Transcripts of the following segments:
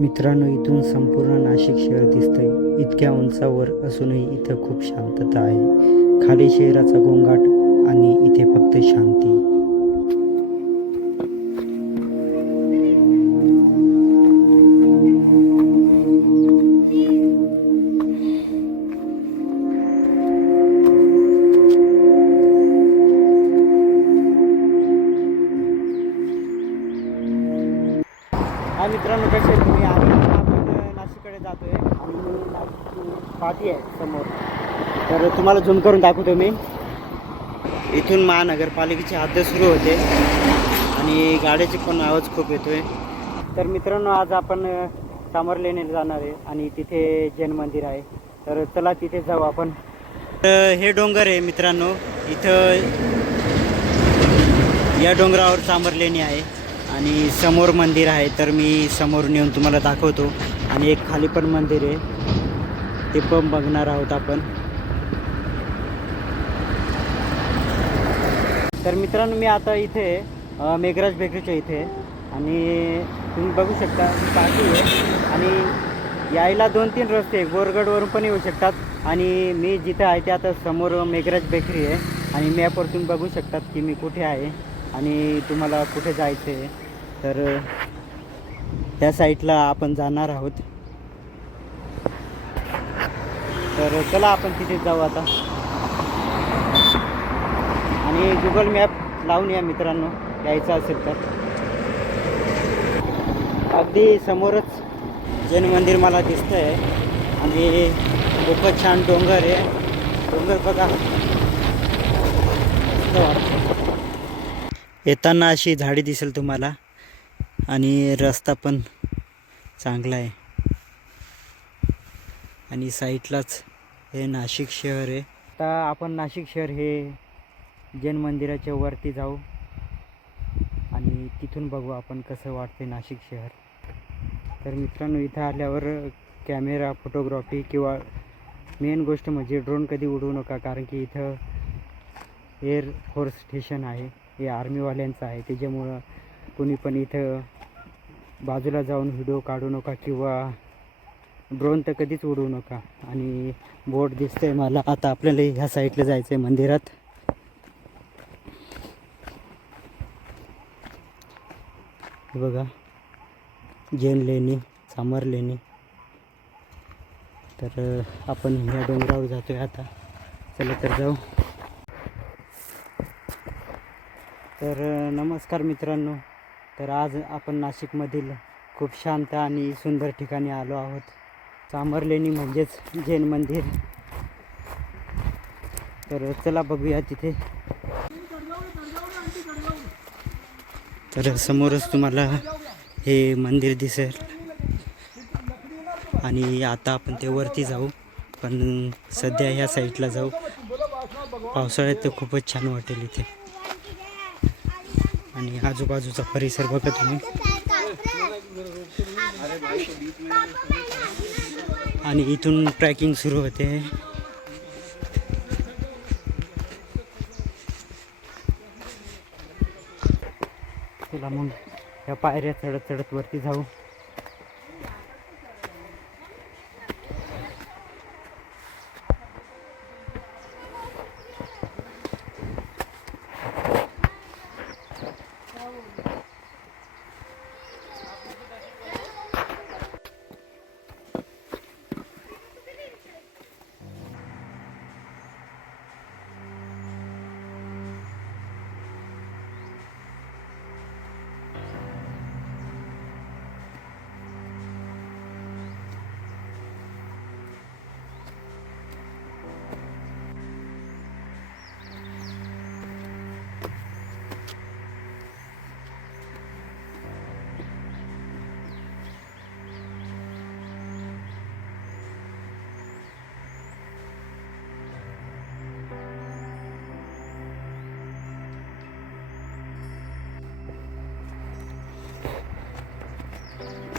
मित्रांनो, इथून संपूर्ण नाशिक शहर दिसतंय. इतक्या उंचावर असूनही इथं खूप शांतता आहे. खाली शहराचा गोंगाट आणि इथे फक्त शांती. हा मित्रांनो, कसे आहेत तुम्ही? आणि आता आपण नाशिककडे जातोय आणि नाशिकची पाटी आहे समोर. तर तुम्हाला झूम करून दाखवतो मी. इथून महानगरपालिकेची हद्द सुरू होते आणि गाड्याचे पण आवाज खूप येतोय. तर मित्रांनो, आज आपण चांभारलेणीला जाणार आहे आणि तिथे जैन मंदिर आहे. तर चला तिथे जाऊ आपण. हे डोंगर आहे मित्रांनो. इथं या डोंगरावर चांभारलेणी आहे आणि समोर मंदिर आहे. तर मी समोर नेऊन तुम्हाला दाखवतो. आणि एक खाली पण मंदिर आहे, ते पण बघणार आहोत आपण. तर मित्रांनो, मी आता इथे मेघराज बेकरीच्या इथे आणि तुम्ही बघू शकता पाठी आहे. आणि यायला 2-3 रस्ते आहे. बोरगडवरून पण येऊ शकतात. आणि मी जिथं आहे ते आता समोर मेघराज बेकरी आहे. आणि मॅपवर तुम्ही बघू शकतात की मी कुठे आहे आणि तुम्हाला कुठे जायचं आहे. तर त्या साईडला आपण जाणार आहोत. तर चला आपण तिथे जाऊ आता. आणि गुगल मॅप लावून या मित्रांनो, यायचं असेल तर. अगदी समोरच जैन मंदिर मला दिसतं आहे आणि खूपच छान डोंगर आहे. डोंगर बघा, येताना अशी झाडी दिसेल तुम्हाला आणि रस्ता पण चांगला आहे. आणि साईडलाच हे नाशिक शहर आहे. आता आपण नाशिक शहर हे जैन मंदिराच्या वरती जाऊ आणि तिथून बघू आपण कसं वाटते नाशिक शहर. तर मित्रांनो, इथं आल्यावर कॅमेरा फोटोग्राफी किंवा मेन गोष्ट म्हणजे ड्रोन कधी उडवू नका, कारण की इथं एअर फोर्स स्टेशन आहे. हे आर्मीवाल्यांचं आहे. त्याच्यामुळं कोणी पण इथं बाजूला जाऊन व्हिडिओ काढू नका किंवा ड्रोन तर कधीच उडवू नका. आणि बोट दिसतंय मला. आता आपल्याला ह्या साईडला जायचं आहे मंदिरात. हे बघा, जैन लेणी, चांभारलेणी. तर आपण ह्या डोंगरावर जातोय आता. चला तर जाऊ. तर नमस्कार मित्रांनो. तर आज आपण नाशिकमधील खूप शांत आणि सुंदर ठिकाणी आलो आहोत. चांभारलेणी म्हणजेच जैन मंदिर. तर चला बघूया तिथे. तर समोरच तुम्हाला हे मंदिर दिसेल आणि आता आपण ते वरती जाऊ. पण सध्या ह्या साईडला जाऊ. पावसाळ्यात तर खूपच छान वाटेल इथे. आणि आजूबाजूचा परिसर बघा तुम्ही. आणि इथून ट्रॅकिंग सुरू होते. चला मग या पायऱ्या चढत चढत वरती जाऊ.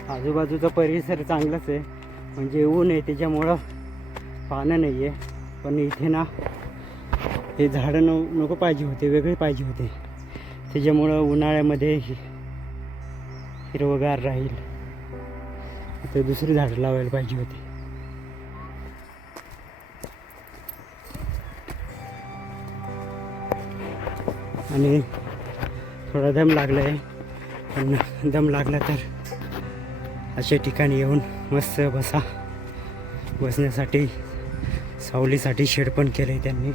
आजूबाजूचा परिसर चांगलाच आहे. म्हणजे ऊन आहे त्याच्यामुळं पानं नाही आहे. पण इथे ना हे झाडं नको पाहिजे होते, वेगळे पाहिजे होते. त्याच्यामुळं उन्हाळ्यामध्ये हिरवगार राहील. इथे दुसरी झाडं लावायला पाहिजे होती. आणि थोडा दम लागला आहे, पण दम लागला तर अशा ठिकाणी येऊन मस्त बसण्यासाठी सावलीसाठी शेड पण केलं आहे त्यांनी.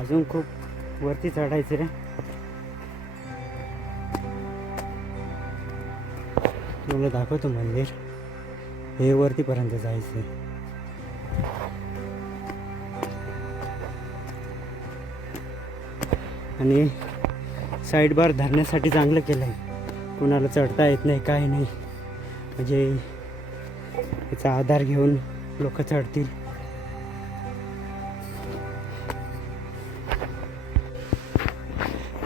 अजून खूप वरती चढायचं रे. तुला दाखवतो मंदिर, हे वरतीपर्यंत जायचं. आणि साईड बार धरण्यासाठी चांगलं केलं आहे. कुणाला चढता येत नाही, काय नाही, म्हणजे याचा आधार घेऊन लोक चढतील.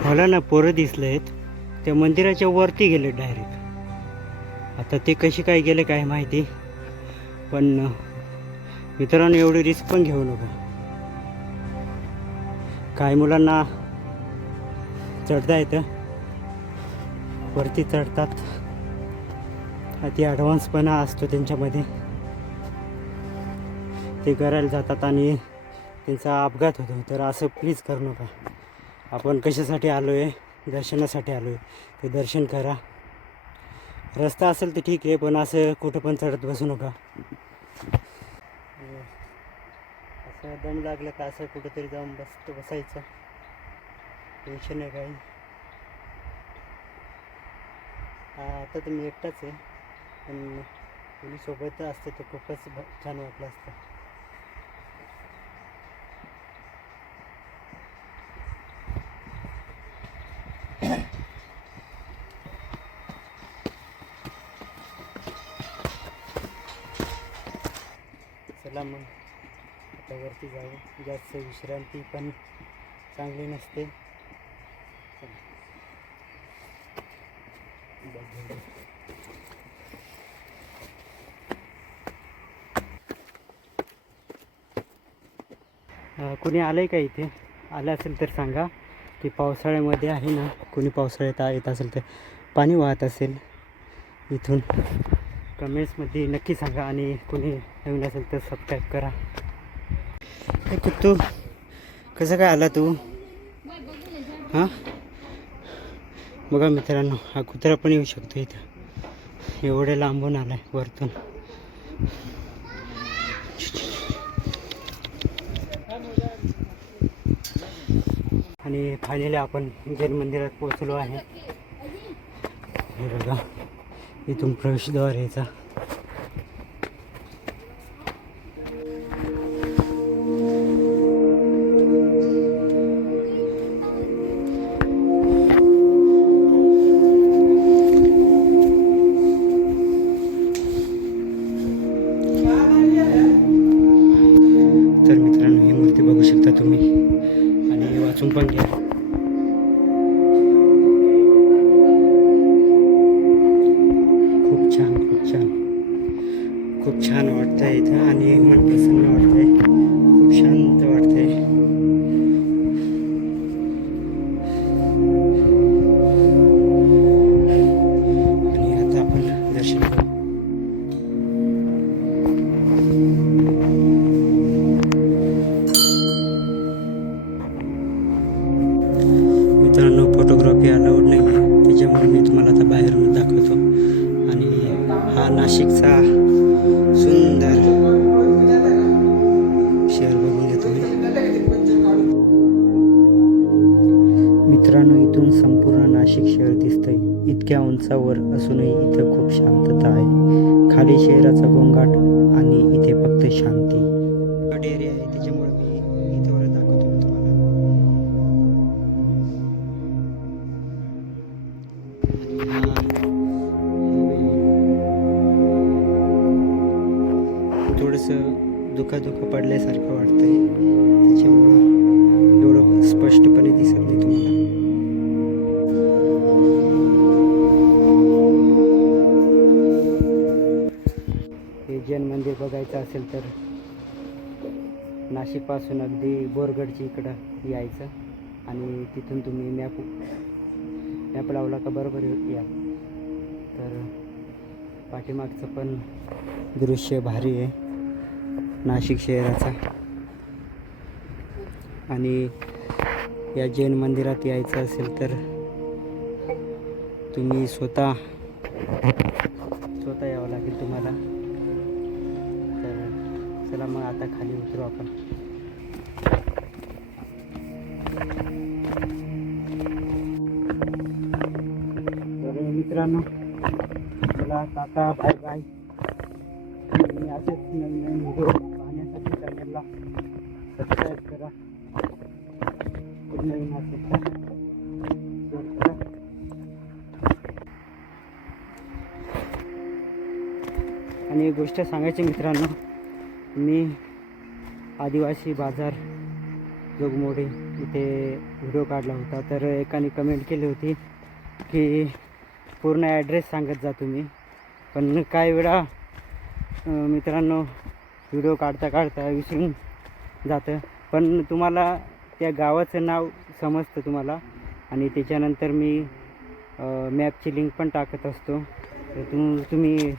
मला ना पोरं दिसले आहेत, त्या मंदिराच्या वरती गेले डायरेक्ट. आता ते कशी काय गेले काय माहिती, पण मित्रांनो एवढी रिस्क पण घेऊ नका. काही मुलांना चढता येतं, वरती चढतात, अति ॲडव्हान्सपणा असतो त्यांच्यामध्ये, ते करायला जातात आणि त्यांचा अपघात होतो. तर असं प्लीज करू नका. आपण कशासाठी आलो आहे? दर्शनासाठी आलो आहे. ते दर्शन करा. रस्ता असेल तर ठीक आहे, पण असं कुठं पण चढत बसू नका. असं दम लागलं का असं कुठंतरी जाऊन बसायचं, टेन्शन नाही काही. आता तर मी एकटाच आहे, पण कोणी सोबत असतं तर खूपच छान वाटलं असतं. चला मग आता वरती जाऊ. जास्त विश्रांती पण चांगली नसते. कोणी आलं आहे का इथे? आलं असेल तर सांगा की पावसाळ्यामध्ये आहे ना, कोणी पावसाळ्यात येत असेल तर पाणी वाहत असेल इथून, कमेंट्समध्ये नक्की सांगा. आणि कोणी नवीन असेल तर सबस्क्राईब करा. हे कुत्तू कसं काय आला तू? हां बघा मित्रांनो, हा कुत्रा पण येऊ शकतो इथं, एवढे लांबून आला आहे वरतून. आणि फायनली आपण जैन मंदिरात पोहोचलो आहे. हे बघा, इथून प्रवेशद्वार यायचा. तर मित्रांनो, ही मूर्ती बघू शकता तुम्ही, आणि वाचून पण घ्या. खूप छान, खूप छान, खूप छान वाटतंय इथं, आणि मन प्रसन्न वाटतंय, खूप शांत वाटतंय. आणि आता आपण दर्शन करू. मित्रांनो, फोटोग्राफी अलाउड नाही आहे, त्याच्यामुळे मी तुम्हाला आता बाहेरून दाखवतो. आणि हा नाशिकचा सुंदर शहर बघून घेतो मी. मित्रांनो, इथून संपूर्ण नाशिक शहर दिसतंय. इतक्या उंचावर असूनही इथं खूप शांतता आहे. खाली शहराचा गोंगाट आणि इथे फक्त शांती. एरिया आहे, त्याच्यामुळे मी इथं दाखवतो मी तुम्हाला. थोडंसं धुका पडल्यासारखं वाटतंय, त्याच्यामुळं एवढं स्पष्टपणे दिसत नाही तुम्हाला. हे जैन मंदिर बघायचं असेल तर नाशिकपासून अगदी बोरगडची इकडं यायचं, आणि तिथून तुम्ही मॅप मॅप लावला का बरोबर या. तर पाठीमागचं पण दृश्य भारी आहे नाशिक शहराचा. आणि या जैन मंदिरात यायचं असेल तर तुम्ही स्वतः यावं लागेल तुम्हाला. तर चला मग आता खाली उतरू आपण. तर मित्रांनो चला टाटा बाय बाय. आणि असेच नवीन नवीन व्हिडिओ पाहण्यासाठी चॅनलला सबस्क्राईब करा. नवीन असेल तर शेअर करा. आणि एक गोष्ट सांगायची मित्रांनो, मी आदिवासी बाजार जोगमोडी इथे व्हिडिओ काढला होता. तर एकाने कमेंट केली होती की पूर्ण ॲड्रेस सांगत जा तुम्ही. पण काही वेळा मित्रांनो व्हिडिओ काढता काढता विसरून जातं. पण तुम्हाला त्या गावाचं नाव समजतं तुम्हाला. आणि त्याच्यानंतर मी मॅपची लिंक पण टाकत असतो. तर तुम्ही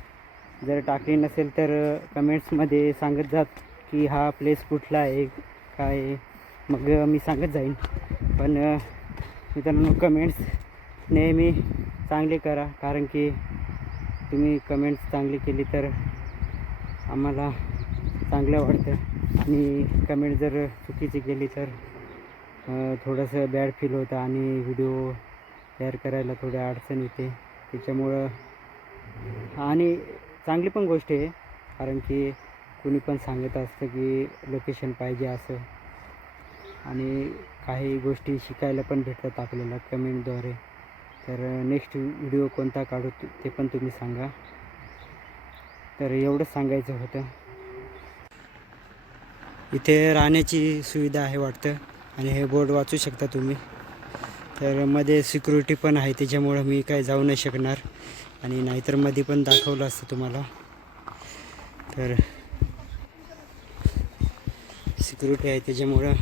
जर टाकली नसेल तर कमेंट्समध्ये सांगत जात की हा प्लेस कुठला आहे काय आहे, मग मी सांगत जाईन. पण मित्रांनो कमेंट्स नेहमी चांगले करा, कारण की तुम्ही कमेंट्स चांगली केली तर आम्हाला चांगलं वाटतं. आणि कमेंट जर चुकीची केली तर थोडंसं बॅड फील होतं आणि व्हिडिओ तयार करायला थोडी अडचण येते. त्याच्यामुळं आणि चांगली पण गोष्ट आहे, कारण की कुणी पण सांगत असतं की लोकेशन पाहिजे असं. आणि काही गोष्टी शिकायला पण भेटतात आपल्याला कमेंटद्वारे. तर नेक्स्ट व्हिडिओ कोणता काढू ते पण तुम्ही सांगा. तर एवढंच सांगायचं होतं. इथे राहण्याची सुविधा आहे वाटतं आणि हे बोर्ड वाचू शकता तुम्ही. तर मध्ये सिक्युरिटी पण आहे, त्याच्यामुळं मी काय जाऊ नाही शकणार. आणि नाहीतर मध्ये पण दाखवलं असतं तुम्हाला. तर सिक्युरिटी आहे त्याच्यामुळं